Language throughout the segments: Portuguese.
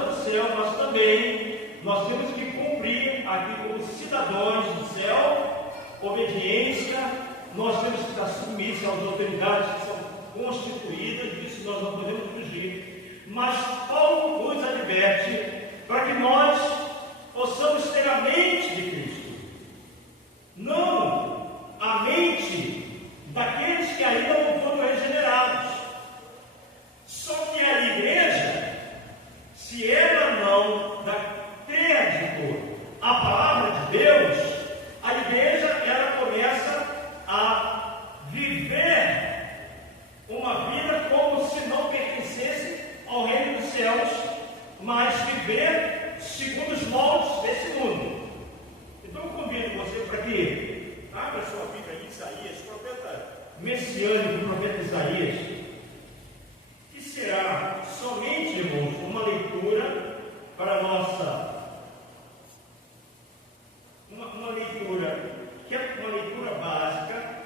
está no céu, mas também nós temos que cumprir aqui como cidadãos do céu, obediência, nós temos que estar submissos às autoridades que são constituídas, disso nós não podemos fugir. Mas Paulo nos adverte para que nós possamos ter a mente de Cristo, não a mente daqueles que ainda não foram regenerados. Só que a igreja, se ela não ter a palavra de Deus, a igreja ela começa a viver uma vida como se não pertencesse ao reino dos céus, mas viver segundo os moldes desse mundo. Então eu convido você para que abra sua Bíblia em Isaías, profeta messiânico, profeta Isaías, que será somente, irmãos, uma leitura para nossa, uma leitura que é uma leitura básica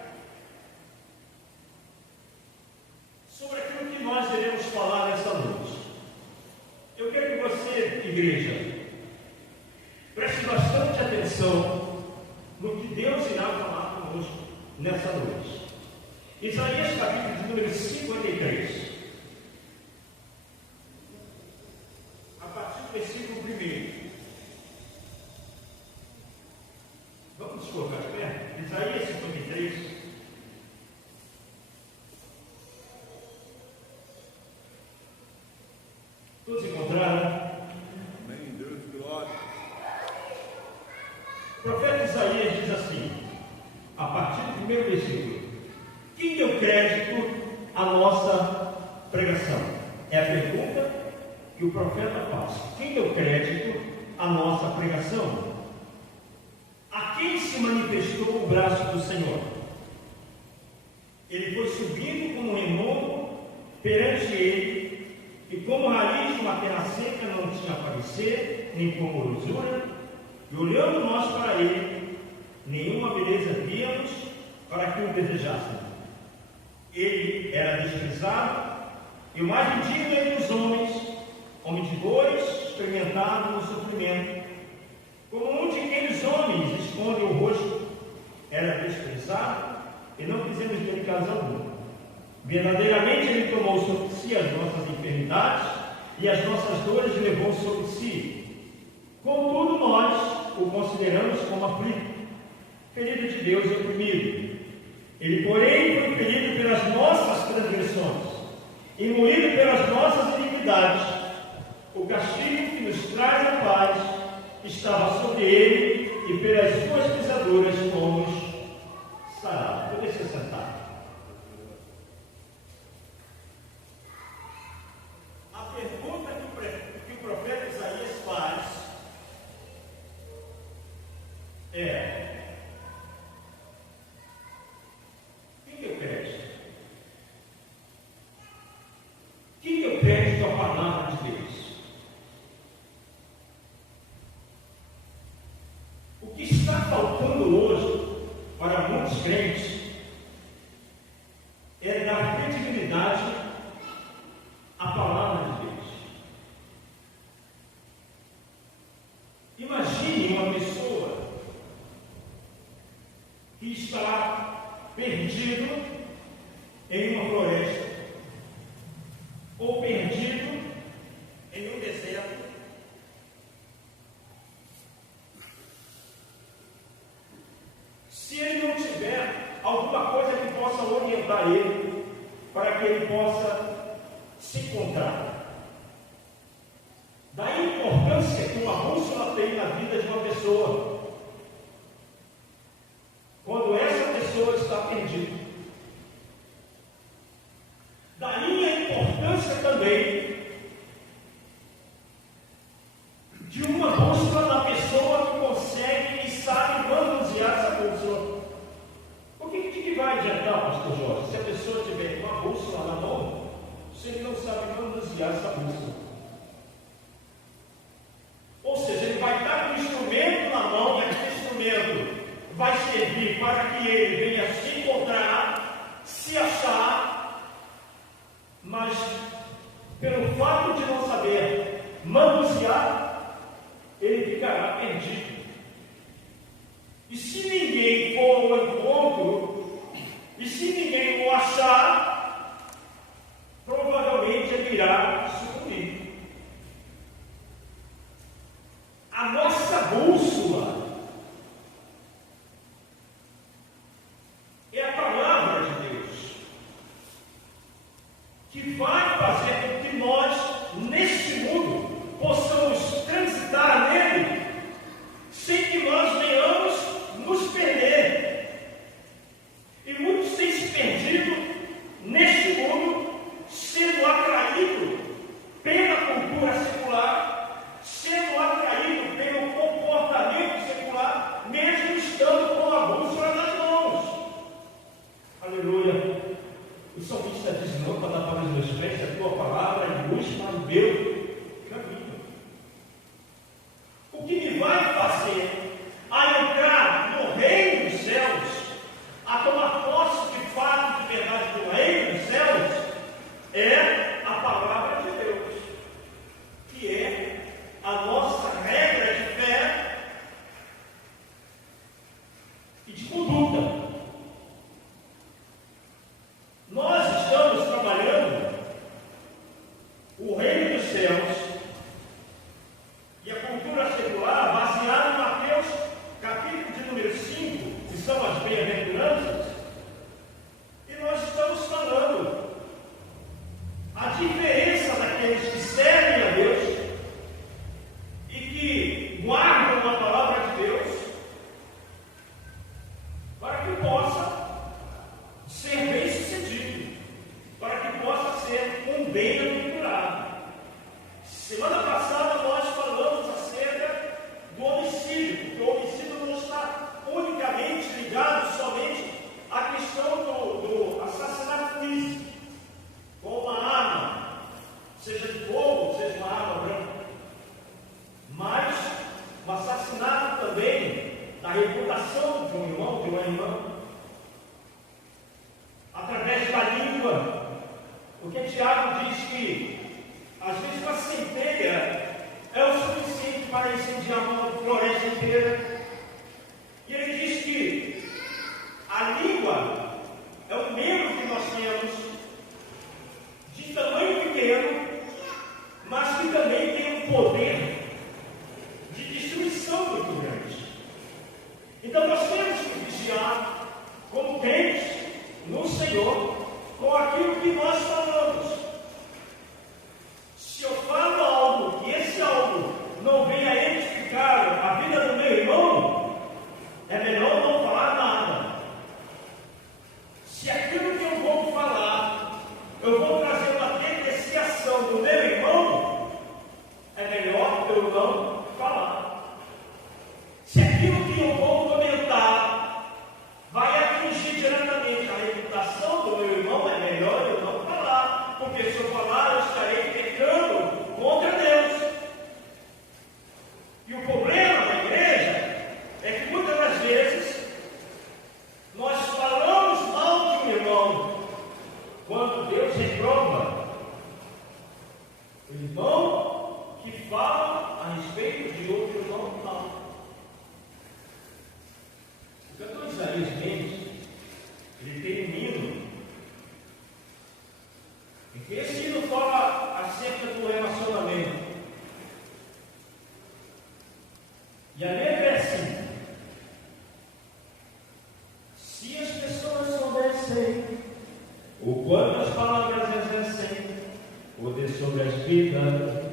sobre aquilo que nós iremos falar nessa noite. Eu quero que você, igreja, preste bastante atenção no que Deus irá falar conosco nessa noite. Isaías capítulo de número 53. A partir do versículo 1. Vamos colocar de pé? Isaías 53. Todos encontraram? Amém, Deus, glória. O profeta Isaías diz assim, a partir do primeiro versículo: quem deu crédito à nossa pregação? É a pergunta que o profeta faz. Quem deu crédito à nossa pregação? A quem se manifestou o braço do Senhor? Ele foi subindo como um renovo perante ele, e como raiz de uma terra seca não tinha parecer, nem como rosura, e olhando nós para ele, nenhuma beleza víamos para que o desejássemos. Ele era desprezado, e o mais indigno entre os homens, homem de dores, experimentado no sofrimento, como um de quem os homens escondem o rosto. Era desprezado, e não fizemos dele caso algum. Verdadeiramente ele tomou sobre si as nossas enfermidades, e as nossas dores levou sobre si. Contudo, nós o consideramos como aflito, ferido de Deus e oprimido. Ele, porém, foi ferido pelas nossas transgressões e moído pelas nossas iniquidades. O castigo que nos traz a paz estava sobre ele, e pelas suas pisaduras fomos sarados. Pode se sentar. A pergunta que o profeta Isaías faz é: quem deu crédito? Quem deu crédito à palavra de Deus? O que está faltando hoje para muitos crentes é dar credibilidade à palavra de Deus. Imagine uma pessoa que está perdido em uma floresta, ou perdido em um deserto, se ele não tiver alguma coisa que possa orientar ele, para que ele possa se encontrar. Da importância que uma bússola tem na vida de uma pessoa, quando essa pessoa está perdida. Daí a importância também de uma bússola na pessoa que consegue e sabe manusear essa bússola. O que vai adiantar, pastor Jorge, se a pessoa tiver uma bússola na mão, se ele não sabe manusear essa bússola? Ou seja, ele vai estar com o instrumento na mão, e aquele instrumento vai servir para que ele venha se encontrar, se achar, mas pelo fato de não saber manusear Porque Tiago diz que, às vezes, uma centelha é o suficiente para incendiar uma floresta inteira. E ele diz que a língua é um membro que nós temos, de tamanho pequeno, mas que também tem um poder de destruição muito grande. Então nós temos que vigiar como crentes no Senhor com aquilo que nós falamos. Se eu falo algo e esse algo não vem a edificar a vida do meu irmão, é melhor não falar nada. Se aquilo que eu vou falar, eu vou trazer uma depreciação do meu irmão, é melhor eu não falar. Se aquilo que eu vou comentar vai atingir diretamente a reputação do meu irmão, é melhor eu não falar, porque se eu falar, eu estarei pecando contra Deus. E o problema da igreja é que muitas das vezes nós falamos mal de um irmão quando Deus reprova. O irmão que fala a respeito de outro irmão mal. O cantor Isaías Mendes, ele tem um hino, em que esse hino fala acerca do relacionamento. E a letra é assim: se as pessoas soubessem o quanto as palavras exercem poder sobre as vidas,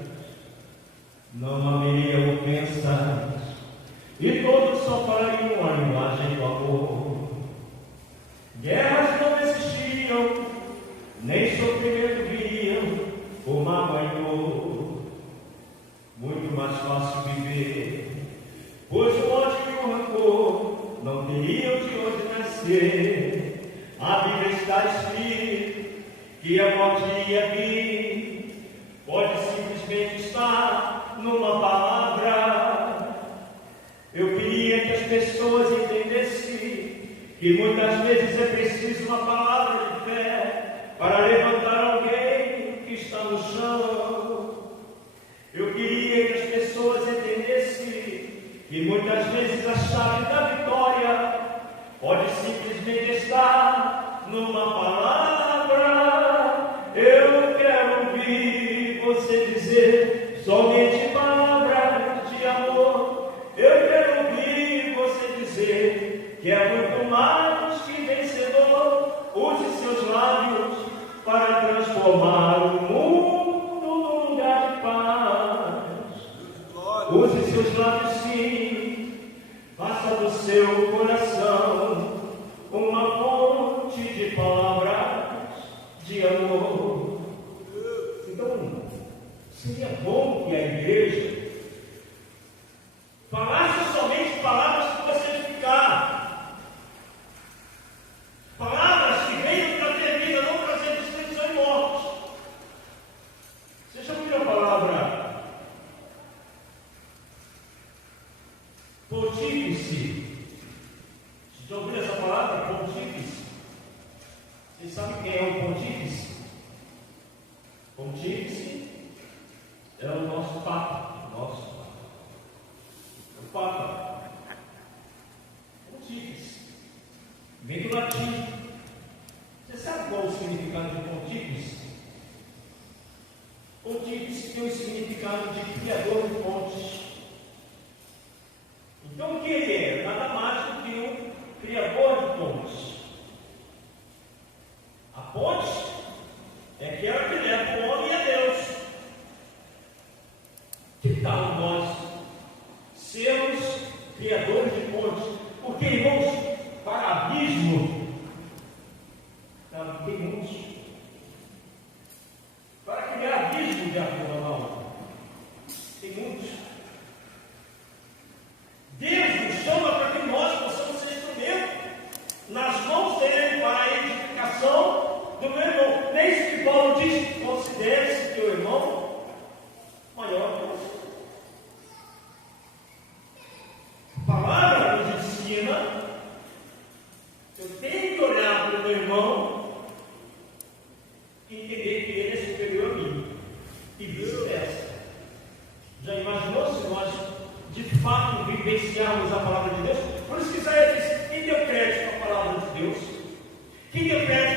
não haveria ofensas, e todos só falariam a linguagem do amor. Guerras não existiriam, nem sofrimento viriam, por mágoa e dor. Muito mais fácil viver, pois o ódio e o rancor não teriam de onde nascer. A Bíblia está escrito que a morte iria vir, pode simplesmente estar numa palavra. Eu queria que as pessoas entendessem que muitas vezes é preciso uma palavra de fé para levantar alguém que está no chão. Eu queria que as pessoas entendessem que muitas vezes a chave da vitória pode simplesmente estar numa palavra. Eu quero ouvir você dizer somente palavras de amor. Eu quero ouvir você dizer que é muito mais que vencedor. Use seus lábios para transformar o mundo num lugar de paz. Use seus lábios, sim. Faça do seu coração uma fonte de palavras de amor. Então, seria bom que a igreja falasse somente palavras que você edificar, palavras que venham trazer vida, não trazer destruição e morte. Você já ouviu a palavra pontífice? Você já ouviu essa palavra, pontífice? Vocês sabem quem é o pontífice? Pontífice é o nosso Papa, o Papa. Pontífice vem do latim. Você sabe qual é o significado de pontífice? Pontífice tem o significado de criador de pontes. Então o que ele é? Nada mais do que um criador de pontes. A ponte é aquela que leva o homem a Deus. Que tal nós sermos criadores de pontes? Porque, irmãos, para abismo, tem muitos. Para criar abismo de afirmação, tem muitos. Deus nos chama para que nós possamos ser instrumento nas mãos dele para a edificação do meu irmão. Nem isso que Paulo diz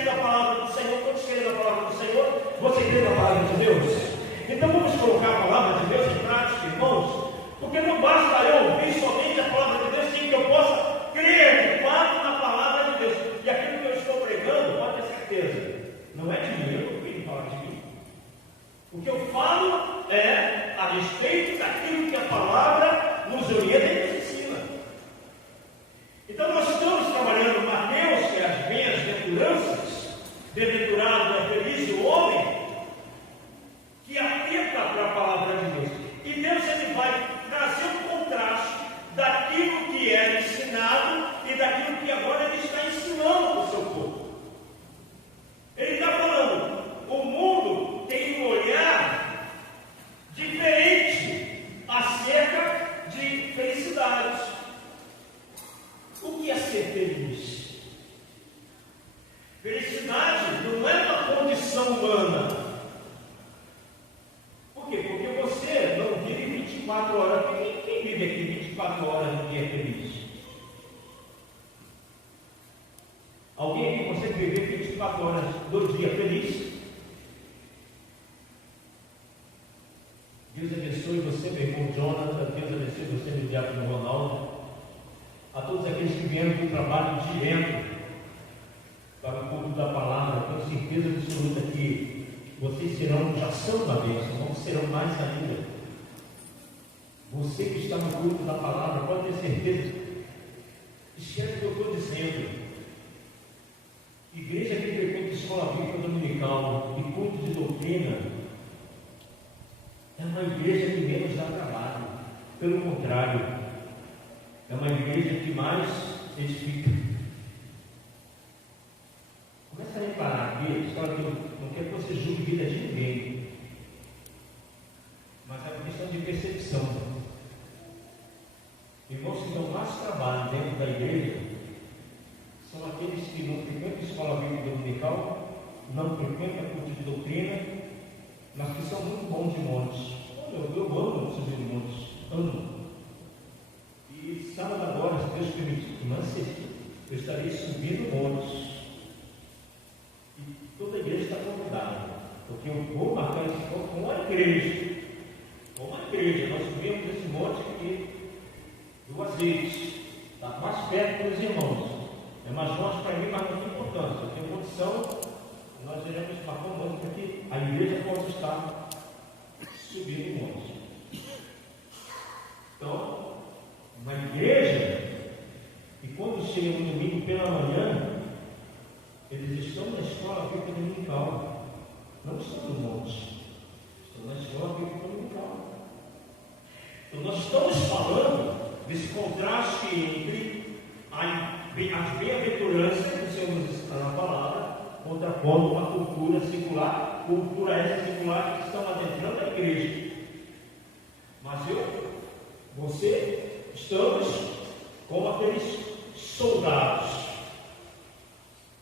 lendo a palavra do Senhor, todos que lendo a palavra do Senhor, você lendo a palavra de Deus. Então vamos colocar a palavra de Deus em prática, irmãos, porque não basta eu ouvir somente a palavra de Deus, sem que eu possa crer de fato na palavra de Deus. E aquilo que eu estou pregando, pode ter certeza, não é de mim, eu não quero falar de mim. O que eu falo é a respeito daquilo que a palavra nos orienta e nos ensina. Então nós estamos trabalhando Mateus, que é as bem-aventuranças, bem-aventurado é feliz o homem que atenta para a palavra de Deus. E Deus ele vai trazer um contraste daquilo que é ensinado e daquilo que agora ele está ensinando para o seu povo. Ele está falando, o mundo tem um olhar diferente acerca de felicidade. O que é ser feliz? Felicidade não é uma condição humana. Por quê? Porque você não vive 24 horas. Quem vive aqui 24 horas no dia feliz? Alguém aqui consegue viver 24 horas do dia feliz? Deus abençoe você, meu irmão Jonathan. Deus abençoe você, meu diácono Ronaldo. A todos aqueles que vieram do trabalho direto para o culto da palavra, tenho certeza absoluta que vocês já são uma bênção, não serão mais ainda. Você que está no culto da palavra, pode ter certeza. Esquece o que eu estou dizendo. Igreja que frequenta escola bíblica dominical e culto de doutrina é uma igreja que menos dá trabalho. Pelo contrário, é uma igreja que mais edifica. Começa a reparar aqui, a história que eu não quero que você julgue a vida de ninguém, mas é uma questão de percepção. Irmãos que dão mais trabalho dentro da igreja são aqueles que não frequentam escola bíblica dominical, não frequentam culto de doutrina, mas que são muito bons de montes. Eu amo subir de montes, amo. E sábado agora, se Deus permitir, que não sexta, eu estarei subindo montes. E toda a igreja está convidada, porque eu vou marcar esse ponto com uma igreja. Com uma igreja, nós subimos esse monte aqui 2 vezes. Está mais perto dos irmãos. É mais longe para mim, mas não tem importância. Eu tenho condição, nós iremos marcar um monte para que a igreja possa estar subindo o monte. Então, uma igreja, e quando chega no domingo pela manhã, eles estão na escola bíblica dominical, não estão no monte, estão na escola bíblica dominical. Então nós estamos falando desse contraste entre as bem-aventuranças que o Senhor nos ensina na palavra, contrapondo uma cultura secular, cultura essa secular que estão adentrando a igreja. Mas você, estamos como aqueles soldados,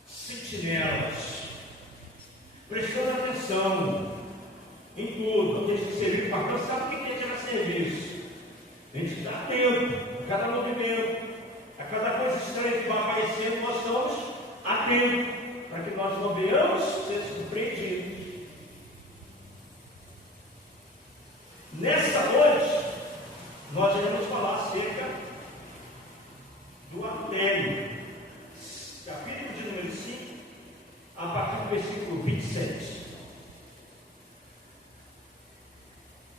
sentinelas, prestando atenção em tudo. Não deixa de servir para cá, sabe o que é tirar serviço? A gente está atento a cada movimento, a cada coisa estranha que vai aparecendo, nós estamos atentos para que nós não venhamos ser surpreendidos. Nessa noite, nós iremos falar acerca do adultério, capítulo de número 5, a partir do versículo 27.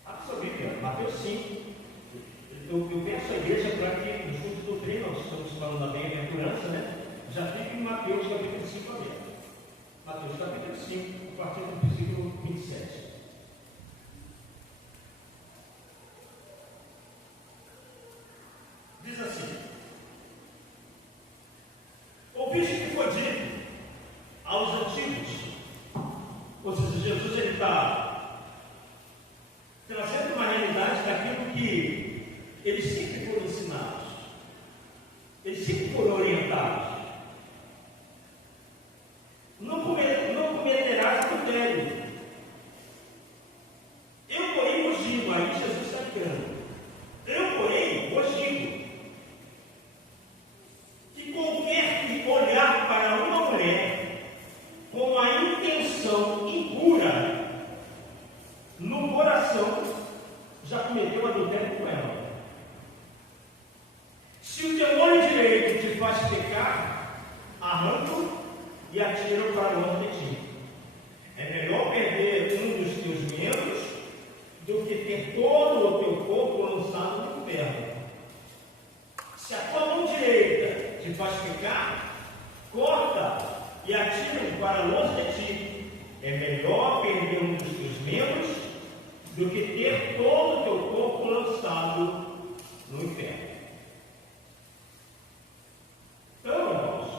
Abra sua Bíblia, Mateus 5. Eu peço à igreja para que, no estudo de doutrina, nós estamos falando da bem-aventurança, né? Já fique em Mateus capítulo 5 aberto. Mateus capítulo 5, a partir do versículo 27. Diz assim: ouviste que foi dito aos antigos, ou seja, Jesus ele está trazendo uma realidade daquilo que eles sempre foram ensinados, eles sempre foram orientados. Não cometerás adultério. atiram para longe de ti. É melhor perder um dos teus membros do que ter todo o teu corpo lançado no inferno. Se a tua mão direita te faz pecar, corta e atira para longe de ti. É melhor perder um dos teus membros do que ter todo o teu corpo lançado no inferno. Então, irmãos,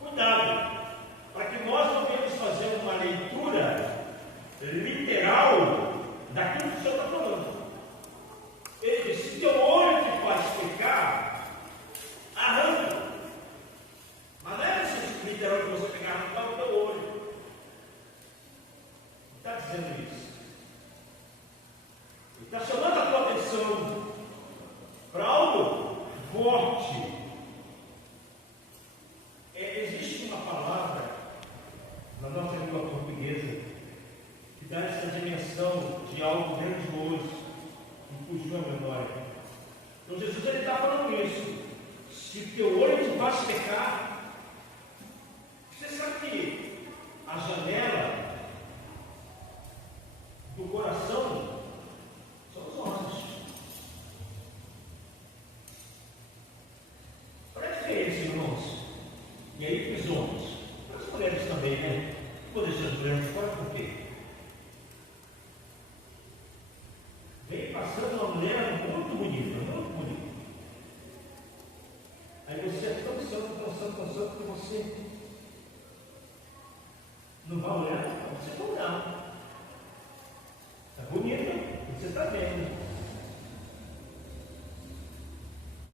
cuidado, para que nós não venhamos fazer uma leitura literal daquilo que o Senhor está falando. Ele diz: se teu olho te faz pecar, arranca. Mas não é isso literal que você pegar, arrancar o teu olho. Está dizendo isso. Ele está chamando a tua atenção para algo forte. Existe uma palavra na nossa língua portuguesa que dá essa dimensão de algo grandioso e fugiu a memória. Então Jesus está falando isso. Se teu olho te faz pecar, você sabe que a janela do coração são os olhos. Olha a diferença, irmãos. E aí para os homens, para as mulheres também, né? Vou deixar as mulheres de fora por quê? Vem passando uma mulher muito bonita, muito bonita. Aí você é tão santo que você